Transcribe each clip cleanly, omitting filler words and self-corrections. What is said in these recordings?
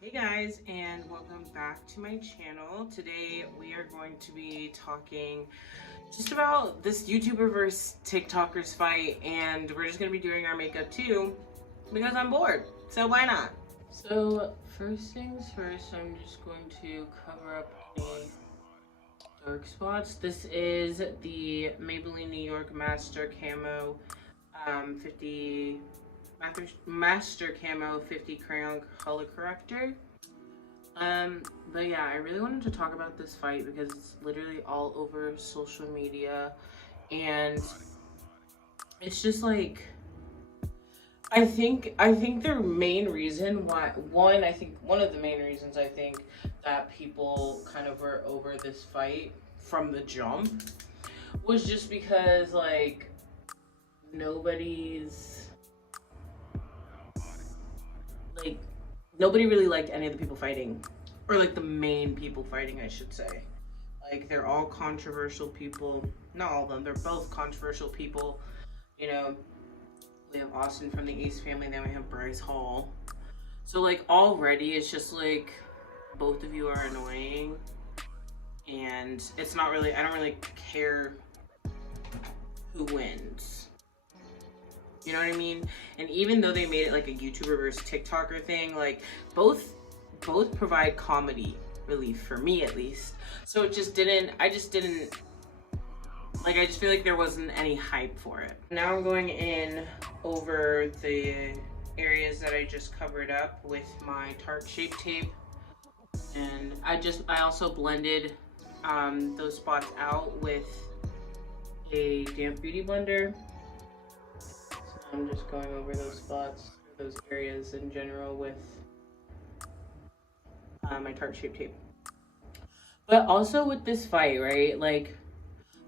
Hey guys, and welcome back to my channel. Today we are going to be talking just about this YouTuber versus TikTokers fight, and we're just going to be doing our makeup too because I'm bored, so why not? So first things first, I'm just going to cover up any dark spots. This is the Maybelline New York Master Camo 50 Master Camo 50 Crayon Color Corrector. But yeah, I really wanted to talk about this fight because it's literally all over social media, and it's just like I think the main reason why I think one of the main reasons I think that people kind of were over this fight from the jump was just because like nobody's like nobody really liked any of the people fighting, or like the main people fighting, I should say. Like they're all controversial people. Not all of them. They're both controversial people. You know, we have Austin from the Ace family, and then we have Bryce Hall. So like already, it's just like both of you are annoying, and it's not really. I don't really care who wins. You know what I mean? And even though they made it like a YouTuber versus TikToker thing, like both provide comedy relief for me at least. So it just didn't. I just feel like there wasn't any hype for it. Now I'm going in over the areas that I just covered up with my Tarte Shape Tape, and I also blended those spots out with a damp beauty blender. I'm just going over those spots, those areas in general with my Tarte Shape Tape. But also with this fight, right? Like,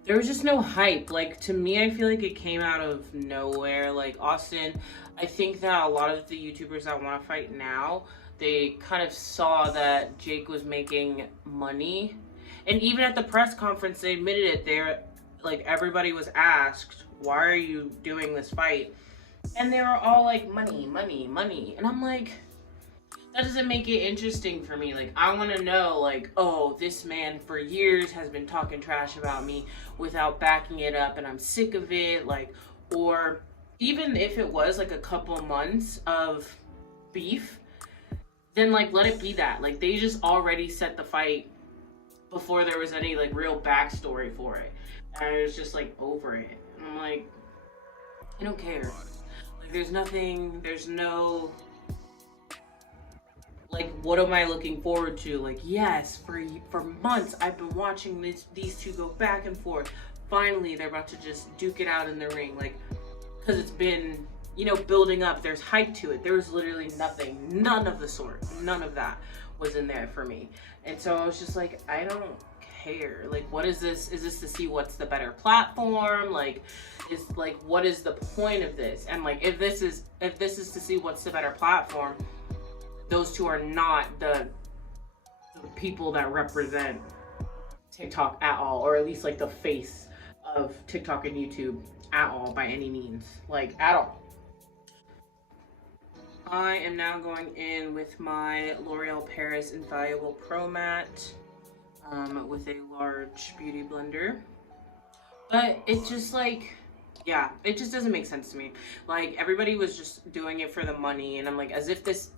there was just no hype. Like, to me, I feel like it came out of nowhere. Like, Austin, I think that a lot of the YouTubers that want to fight now, they kind of saw that Jake was making money. And even at the press conference, they admitted it. They're, like, everybody was asked, why are you doing this fight? And they were all like, money, money, money. And I'm like, that doesn't make it interesting for me. Like, I want to know, like, oh, this man for years has been talking trash about me without backing it up, and I'm sick of it. Like, or even if it was like a couple months of beef, then like let it be that. Like, they just already set the fight before there was any like real backstory for it. And I was just like over it. And I'm like, I don't care. There's no, like, what am I looking forward to? Like, yes, for months I've been watching these two go back and forth. Finally, they're about to just duke it out in the ring, like, because it's been, building up. There's hype to it. There was literally nothing, none of the sort, none of that was in there for me. And so I was just like, I don't care. Like, what is this? Is this to see what's the better platform? Like, what is the point of this? And like, if this is to see what's the better platform, those two are not the people that represent TikTok at all, or at least like the face of TikTok and YouTube at all, by any means, like at all. I am now going in with my L'Oreal Paris Invaluable Pro Matte with a large beauty blender. But it just like, yeah, it just doesn't make sense to me. Like, everybody was just doing it for the money, and I'm like, as if this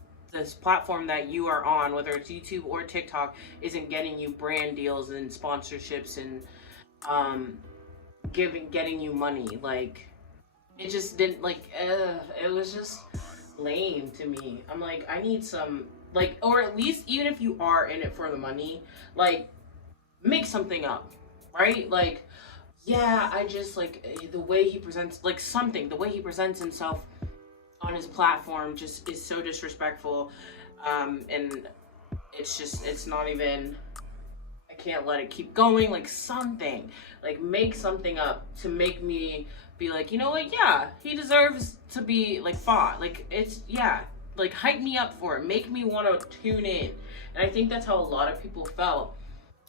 platform that you are on, whether it's YouTube or TikTok, isn't getting you brand deals and sponsorships and getting you money. Like, it just didn't, like, it was just lame to me. I'm like, I need some, like, or at least even if you are in it for the money, like, make something up, right? Like, yeah, I just like the way he presents, like, something, the way he presents himself on his platform just is so disrespectful, and it's not even, I can't let it keep going. Like, something, like, make something up to make me be like, you know what, yeah, he deserves to be like fought. Like, it's, yeah, like, hype me up for it, make me want to tune in. And I think that's how a lot of people felt,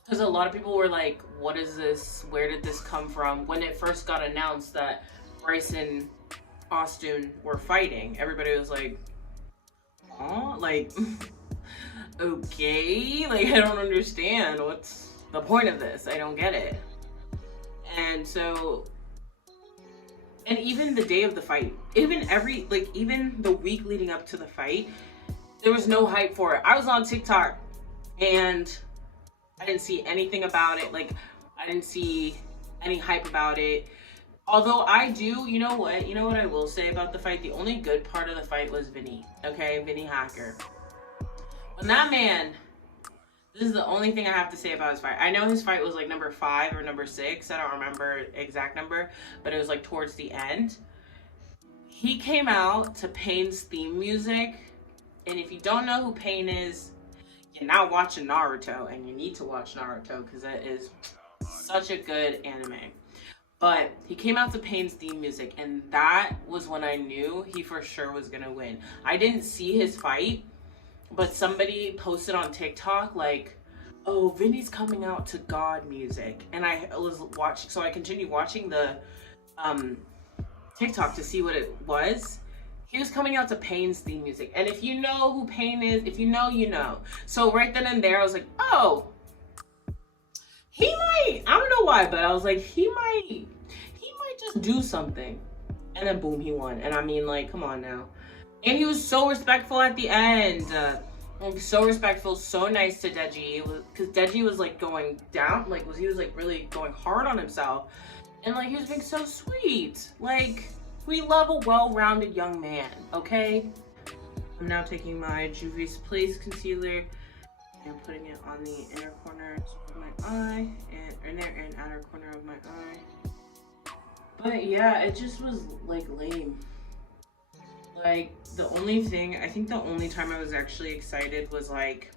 because a lot of people were like, what is this? Where did this come from? When it first got announced that Bryce and Austin were fighting, everybody was like, oh, like, okay, like I don't understand what's the point of this. I don't get it. And so, and even the day of the fight, even the week leading up to the fight, there was no hype for it. I was on TikTok and I didn't see anything about it. Like, I didn't see any hype about it. Although I do, you know what I will say about the fight? The only good part of the fight was Vinny, okay? Vinny Hacker. When that man, this is the only thing I have to say about his fight. I know his fight was like number 5 or number 6. I don't remember exact number, but it was like towards the end. He came out to Pain's theme music. And if you don't know who Pain is, you're not watching Naruto. And you need to watch Naruto because that is such a good anime. But he came out to Pain's theme music, and that was when I knew he for sure was gonna win. I didn't see his fight, but somebody posted on TikTok like, oh, Vinny's coming out to God music. And I was watching, so I continued watching the TikTok to see what it was. He was coming out to Pain's theme music. And if you know who Pain is, if you know, you know. So right then and there, I was like, oh, he might, I don't know why, but I was like, he might just do something. And then boom, he won. And I mean, like, come on now. And he was so respectful at the end. So respectful, so nice to Deji. Because Deji was like going down, he was like really going hard on himself. And like, he was being so sweet. Like, we love a well-rounded young man, okay? I'm now taking my Juvia's Place concealer and putting it on the inner corner of my eye and inner and outer corner of my eye. But yeah, it just was like lame. Like, the only thing, I think the only time I was actually excited was like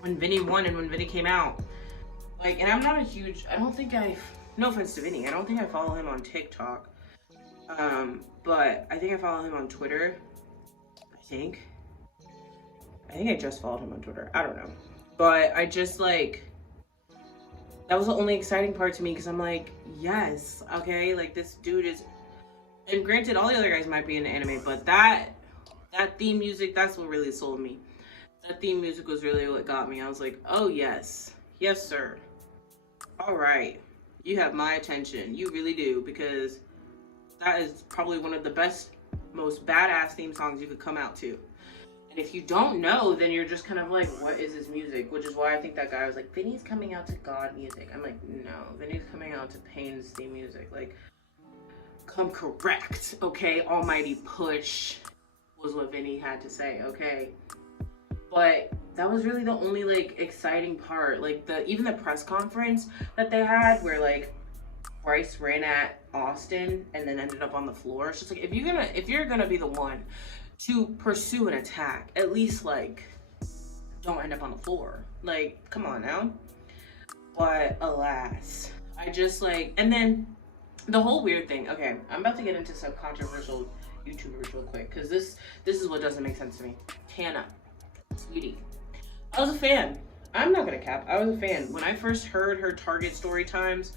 when Vinny won and when Vinny came out. Like, and I'm not a huge, no offense to Vinny, I don't think I follow him on TikTok. But I think I follow him on Twitter. I think I just followed him on Twitter. I don't know. But I just like, that was the only exciting part to me because I'm like, yes, okay, like this dude is, and granted all the other guys might be into anime, but that theme music, that's what really sold me. That theme music was really what got me. I was like, oh yes, yes sir. All right, you have my attention. You really do, because that is probably one of the best, most badass theme songs you could come out to. And if you don't know, then you're just kind of like, what is this music? Which is why I think that guy was like, Vinny's coming out to God music. I'm like, no, Vinny's coming out to Pain's theme music. Like, come correct, okay? Almighty push was what Vinny had to say, okay? But that was really the only like exciting part. Like even the press conference that they had where like Bryce ran at Austin and then ended up on the floor. It's just like, if you're gonna be the one to pursue an attack, at least like don't end up on the floor. Like, come on now. But alas, I just like, and then the whole weird thing. Okay, I'm about to get into some controversial YouTubers real quick because this is what doesn't make sense to me. Tana, sweetie, I was a fan. I'm not gonna cap. I was a fan when I first heard her Target story times.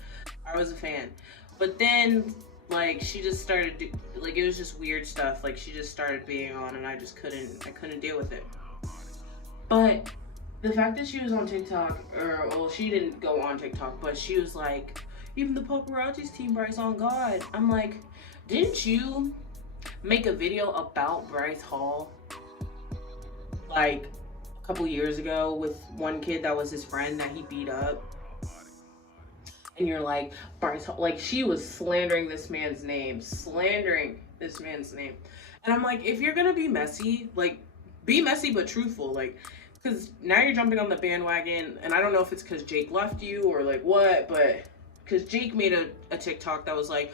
I was a fan, but then like she just started like, it was just weird stuff. Like she just started being on, and I couldn't deal with it. But the fact that she was on TikTok, or well, she didn't go on TikTok, but she was like, even the paparazzi's team Bryce on God. I'm like, didn't you make a video about Bryce Hall like a couple years ago with one kid that was his friend that he beat up? And you're like, Bryce Hall, like she was slandering this man's name. And I'm like, if you're gonna be messy, like be messy but truthful, like, because now you're jumping on the bandwagon, and I don't know if it's because Jake left you or like what, but because Jake made a TikTok that was like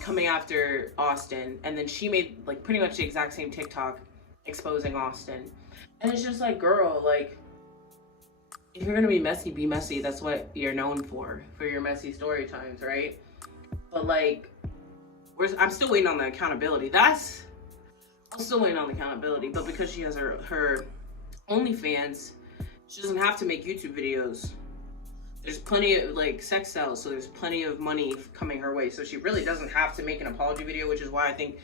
coming after Austin, and then she made like pretty much the exact same TikTok exposing Austin. And it's just like, girl, like, if you're gonna be messy. That's what you're known for your messy story times, right? But like, I'm still waiting on the accountability. I'm still waiting on the accountability, but because she has her OnlyFans, she doesn't have to make YouTube videos. There's plenty of like sex sells, so there's plenty of money coming her way. So she really doesn't have to make an apology video, which is why I think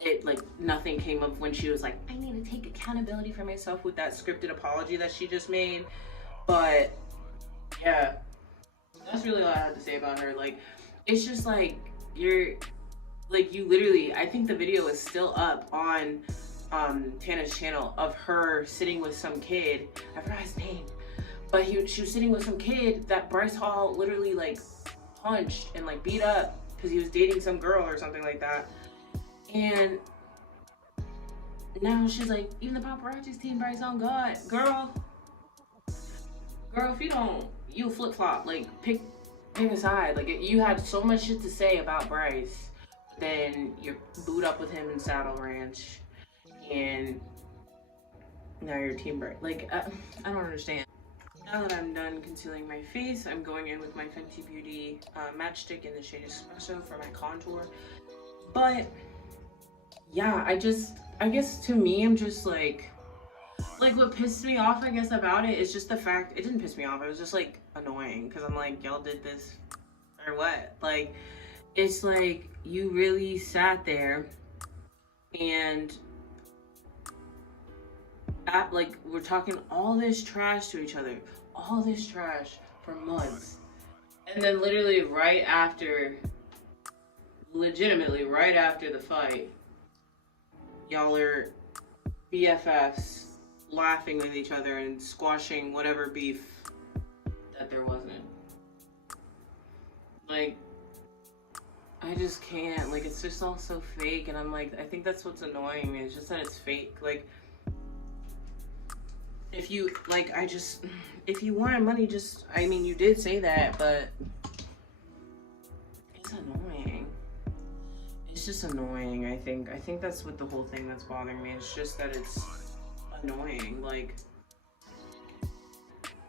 it like nothing came up when she was like, I need to take accountability for myself with that scripted apology that she just made. But yeah, that's really all I had to say about her. Like, it's just like you literally, I think the video is still up on Tana's channel of her sitting with some kid. I forgot his name, but she was sitting with some kid that Bryce Hall literally like punched and like beat up because he was dating some girl or something like that. And now she's like, even the paparazzi's team Bryce on God. Girl, if you flip flop, like pick a side. Like, you had so much shit to say about Bryce, then you're booed up with him in Saddle Ranch, and now you're Team Bryce. Like, I don't understand. Now that I'm done concealing my face, I'm going in with my Fenty Beauty matchstick in the shade Espresso for my contour. But yeah, I guess to me, I'm just like what pissed me off, I guess, about it is just the fact, it didn't piss me off, it was just like annoying, because I'm like, y'all did this or what? Like, it's like, you really sat there and like, we're talking all this trash to each other, all this trash for months, and then literally legitimately right after the fight, y'all are BFFs laughing with each other and squashing whatever beef that there wasn't. Like, I just can't. Like, it's just all so fake, and I'm like, I think that's what's annoying me. It's just that it's fake. Like, if you wanted money, I mean, you did say that, but it's annoying. It's just annoying, I think. I think that's what the whole thing that's bothering me. It's just that it's annoying. Like,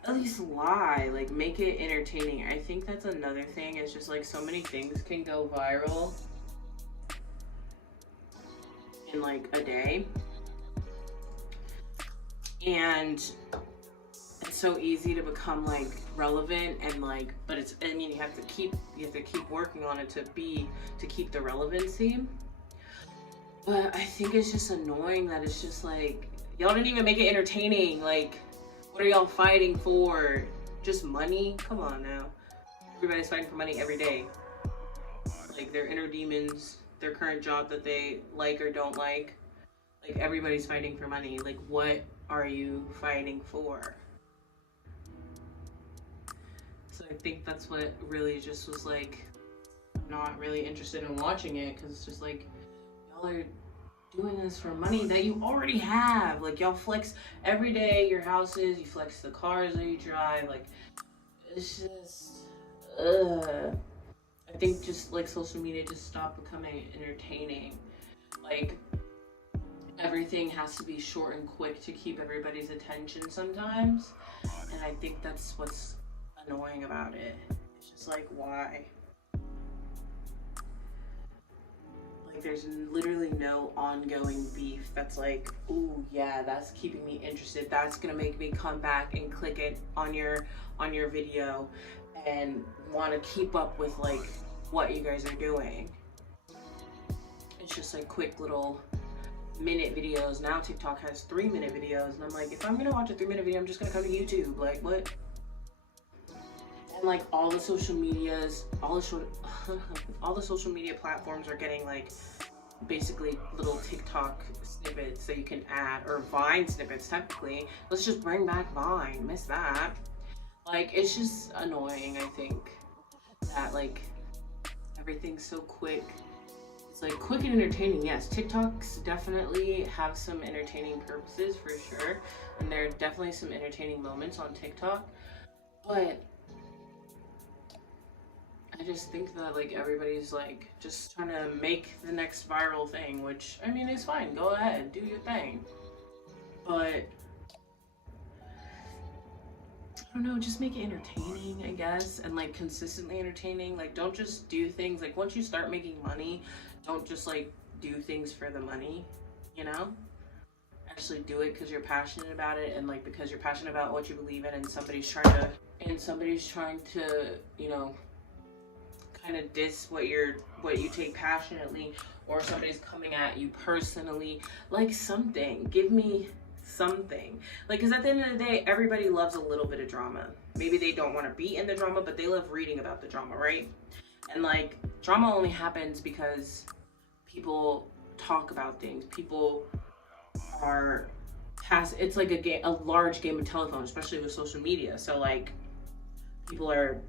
at least lie. Like, make it entertaining. I think that's another thing. It's just like, so many things can go viral in like a day, and it's so easy to become like relevant, and like, but it's, I mean, you have to keep working on it to keep the relevancy. But I think it's just annoying that it's just like, y'all didn't even make it entertaining. Like, what are y'all fighting for? Just money? Come on now. Everybody's fighting for money every day. Like, their inner demons, their current job that they like or don't like. Like, everybody's fighting for money. Like, what are you fighting for? So I think that's what really just was like, not really interested in watching it, because it's just like, y'all are doing this for money that you already have. Like, y'all flex every day your houses, you flex the cars that you drive. Like, it's just I think just like social media just stopped becoming entertaining. Like, everything has to be short and quick to keep everybody's attention sometimes, and I think that's what's annoying about it. It's just like, why? There's literally no ongoing beef that's like, ooh, yeah, that's keeping me interested, that's gonna make me come back and click it on your video and want to keep up with like what you guys are doing. It's just like quick little minute videos. Now TikTok has 3-minute videos, and I'm like, if I'm gonna watch a 3-minute video, I'm just gonna come to YouTube. Like, what? And like, all the social media platforms are getting like basically little TikTok snippets that you can add, or Vine snippets technically. Let's just bring back Vine. Miss that. Like, it's just annoying, I think, that like everything's so quick. It's like quick and entertaining. Yes, TikToks definitely have some entertaining purposes for sure, and there are definitely some entertaining moments on TikTok, but I just think that like everybody's like just trying to make the next viral thing, which, I mean, is fine. Go ahead, do your thing. But I don't know, just make it entertaining, I guess, and like consistently entertaining. Like, don't just do things like, once you start making money, don't just like do things for the money, you know? Actually do it because you're passionate about it, and like because you're passionate about what you believe in, and somebody's trying to, you know, kind of diss what you take passionately, or somebody's coming at you personally, like something. Give me something. Like, because at the end of the day, everybody loves a little bit of drama. Maybe they don't want to be in the drama, but they love reading about the drama, right? And like, drama only happens because people talk about things. People are it's like a large game of telephone, especially with social media. So like, people are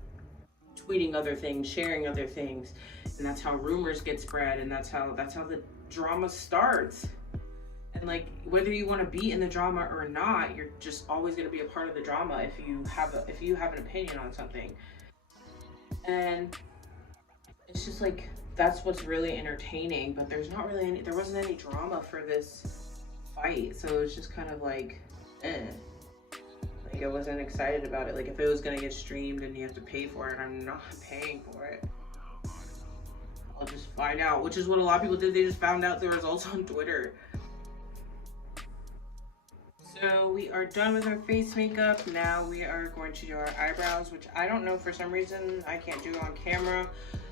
tweeting other things, sharing other things, and that's how rumors get spread, and that's how the drama starts. And like, whether you want to be in the drama or not, you're just always going to be a part of the drama if you have an opinion on something. And it's just like, that's what's really entertaining. But there wasn't any drama for this fight, so it's just kind of like, like, I wasn't excited about it. Like, if it was gonna get streamed and you have to pay for it, I'm not paying for it. I'll just find out, which is what a lot of people did. They just found out the results on Twitter. So we are done with our face makeup. Now we are going to do our eyebrows, which I don't know, for some reason I can't do on camera.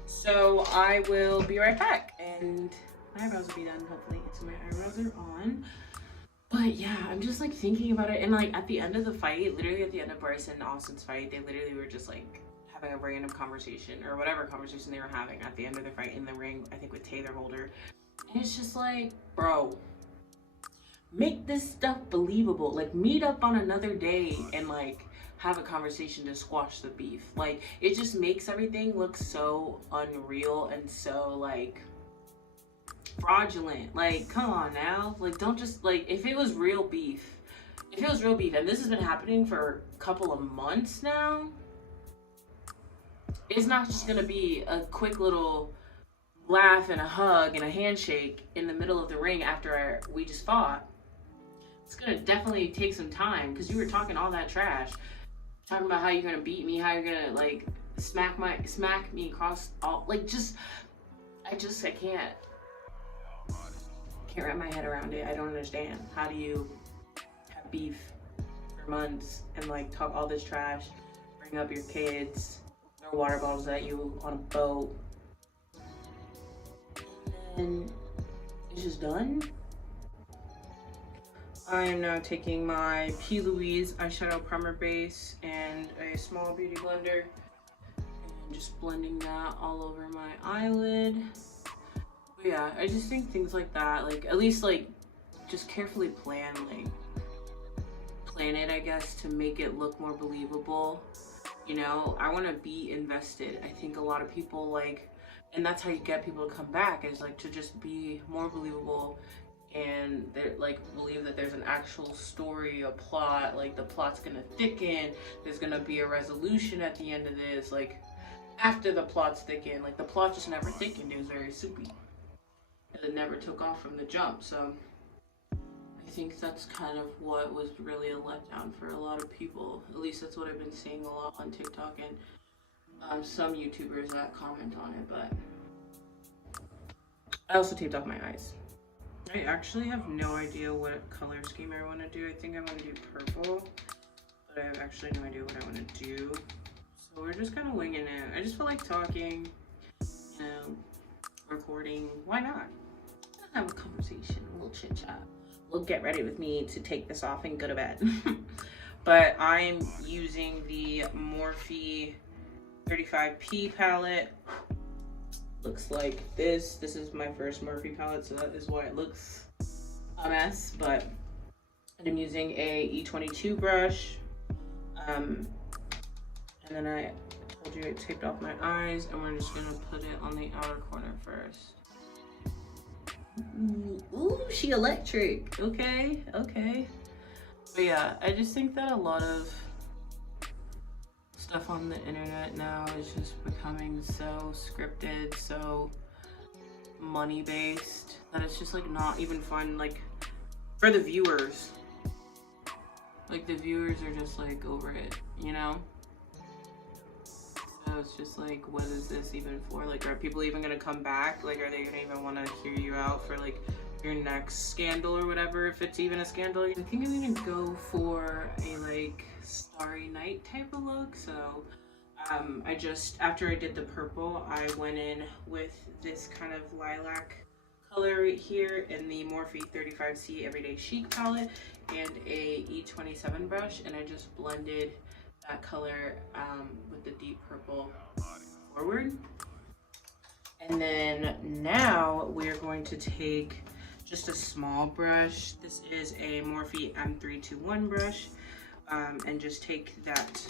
So I will be right back, and my eyebrows will be done, hopefully. So my eyebrows are on. But yeah, I'm just like thinking about it, and like at the end of the fight, literally at the end of Bryce and Austin's fight, they literally were just like having a random conversation, or whatever conversation they were having at the end of the fight in the ring, I think with Taylor Holder. And it's just like, bro, make this stuff believable. Like, meet up on another day and like have a conversation to squash the beef. Like, it just makes everything look so unreal and so like fraudulent. Like, come on now. Like, don't just, like, if it was real beef, and this has been happening for a couple of months now, it's not just gonna be a quick little laugh and a hug and a handshake in the middle of the ring after we just fought. It's gonna definitely take some time, because you were talking all that trash, talking about how you're gonna beat me, how you're gonna like smack me across all, like, I can't wrap my head around it. I don't understand. How do you have beef for months and like talk all this trash, bring up your kids, throw water bottles at you on a boat, and it's just done? I am now taking my P. Louise eyeshadow primer base and a small beauty blender and just blending that all over my eyelid. But yeah, I just think things like that, like, at least like just carefully plan it, I guess, to make it look more believable. You know, I want to be invested. I think a lot of people like, and that's how you get people to come back, is like to just be more believable, and they like believe that there's an actual story, a plot, like the plot's gonna thicken, there's gonna be a resolution at the end of this. Like, after the plot's thickened, like the plot just never thickened. It was very soupy, and it never took off from the jump. So I think that's kind of what was really a letdown for a lot of people. At least that's what I've been seeing a lot on TikTok and some YouTubers that comment on it. But I also taped off my eyes. I actually have no idea what color scheme I want to do. I think I want to do purple, but I have actually no idea what I want to do. So we're just kind of winging it. I just feel like talking, you know, recording. Why not? Have a conversation, a little chit chat. We'll get ready with me to take this off and go to bed. But I'm using the Morphe 35P palette. Looks like this. This is my first Morphe palette, so that is why it looks a mess. But I'm using a E22 brush. And then I told you I taped off my eyes, and we're just gonna put it on the outer corner first. Ooh, she electric. Okay. But yeah, I just think that a lot of stuff on the internet now is just becoming so scripted, so money based, that it's just like not even fun, like, for the viewers. Like, the viewers are just like over it, you know? So it's just like, what is this even for? Like, are people even gonna come back? Like, are they gonna even want to hear you out for like your next scandal or whatever, if it's even a scandal? I think I'm gonna go for a like starry night type of look. So I just, after I did the purple, I went in with this kind of lilac color right here in the Morphe 35C Everyday Chic palette and a E27 brush, and I just blended that color with the deep purple forward. And then now we're going to take just a small brush. This is a Morphe M321 brush, and just take that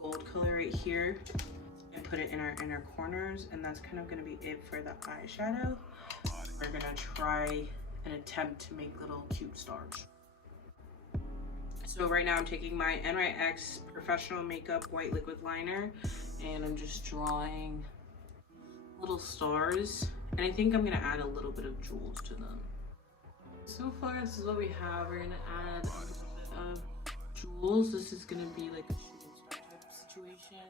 gold color right here and put it in our inner corners, and that's kind of going to be it for the eyeshadow. We're going to try and attempt to make little cute stars. So right now I'm taking my NYX Professional Makeup White Liquid Liner, and I'm just drawing little stars, and I think I'm going to add a little bit of jewels to them. So far this is what we have. We're going to add a little bit of jewels. This is going to be like a shooting star type of situation.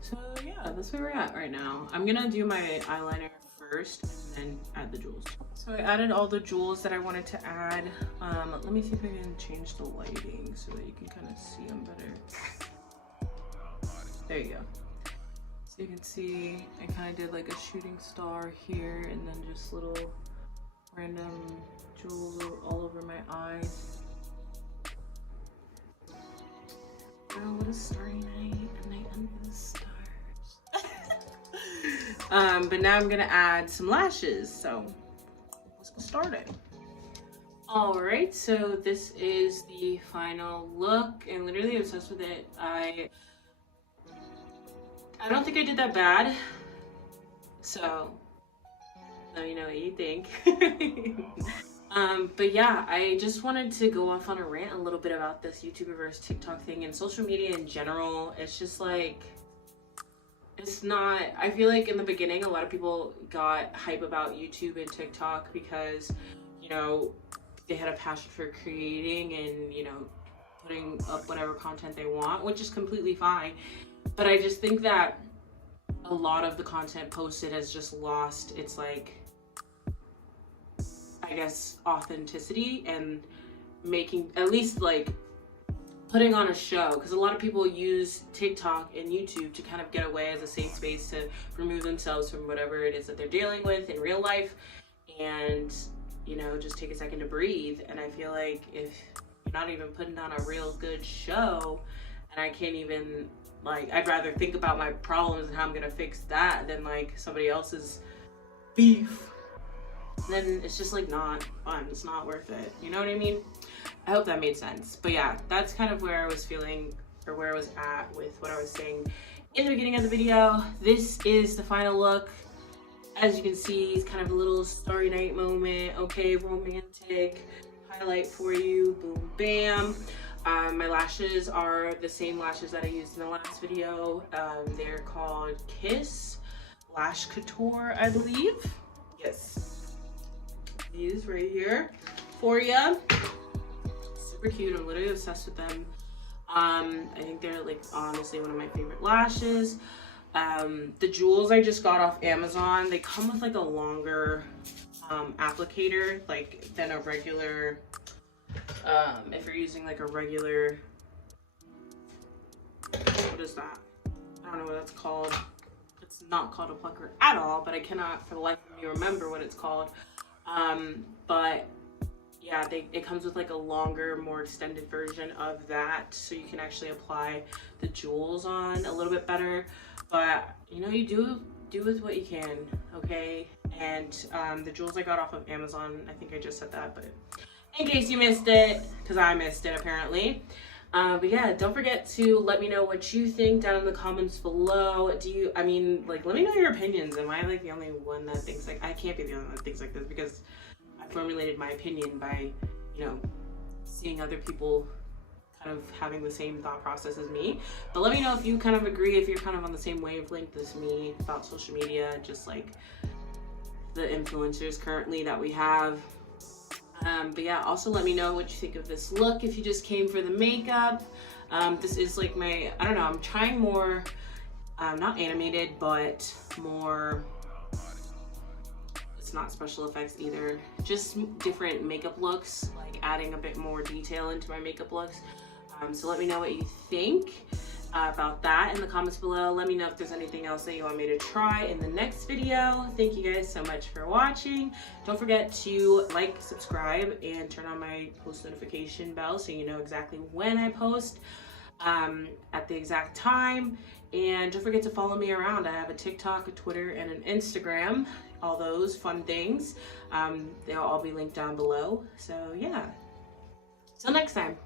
So yeah, that's where we're at right now. I'm going to do my eyeliner first and then add the jewels. So I added all the jewels that I wanted to add. Let me see if I can change the lighting so that you can kind of see them better. There you go. So you can see I kind of did like a shooting star here, and then just little random jewels all over my eyes. Oh, what a starry night, a night under the stars. But now I'm gonna add some lashes, so let's get started. All right, so this is the final look, and literally obsessed with it. I don't think I did that bad, so let me know what you think. But yeah, I just wanted to go off on a rant a little bit about this YouTuber versus TikTok thing and social media in general. It's just like, it's not, I feel like in the beginning a lot of people got hype about YouTube and TikTok because, you know, they had a passion for creating and, you know, putting up whatever content they want, which is completely fine. But I just think that a lot of the content posted has just lost its, like, I guess, authenticity, and making, at least like putting on a show, because a lot of people use TikTok and YouTube to kind of get away as a safe space to remove themselves from whatever it is that they're dealing with in real life, and, you know, just take a second to breathe. And I feel like if you're not even putting on a real good show, and I can't even, like, I'd rather think about my problems and how I'm gonna fix that than like somebody else's beef, then it's just like not fun. It's not worth it. You know what I mean? I hope that made sense. But yeah, that's kind of where I was feeling, or where I was at with what I was saying in the beginning of the video. This is the final look. As you can see, it's kind of a little starry night moment. Okay, romantic highlight for you. Boom, bam. My lashes are the same lashes that I used in the last video. They're called Kiss Lash Couture, I believe. Yes. These right here for you. Super cute. I'm literally obsessed with them. I think they're like honestly one of my favorite lashes. The jewels I just got off Amazon. They come with like a longer applicator, like than a regular. If you're using like a regular, what is that? I don't know what that's called. It's not called a plucker at all, but I cannot for the life of me remember what it's called. But yeah, it comes with like a longer, more extended version of that, so you can actually apply the jewels on a little bit better. But you know, you do with what you can, okay? And the jewels I got off of Amazon, I think I just said that, but in case you missed it, because I missed it apparently. But yeah, don't forget to let me know what you think down in the comments below. I mean, like, let me know your opinions. Am I like the only one that thinks like, I can't be the only one that thinks like this, because I formulated my opinion by, you know, seeing other people kind of having the same thought process as me. But let me know if you kind of agree, if you're kind of on the same wavelength as me about social media, just like the influencers currently that we have. But yeah, also let me know what you think of this look if you just came for the makeup. This is like my, I don't know, I'm trying more, not animated, but more, it's not special effects either, just different makeup looks, like adding a bit more detail into my makeup looks. So let me know what you think. about that in the comments below. Let me know if there's anything else that you want me to try in the next video. Thank you guys so much for watching. Don't forget to like, subscribe, and turn on my post notification bell so you know exactly when I post at the exact time. And don't forget to follow me around. I have a TikTok, a Twitter, and an Instagram. All those fun things. They'll all be linked down below. So yeah. Till next time.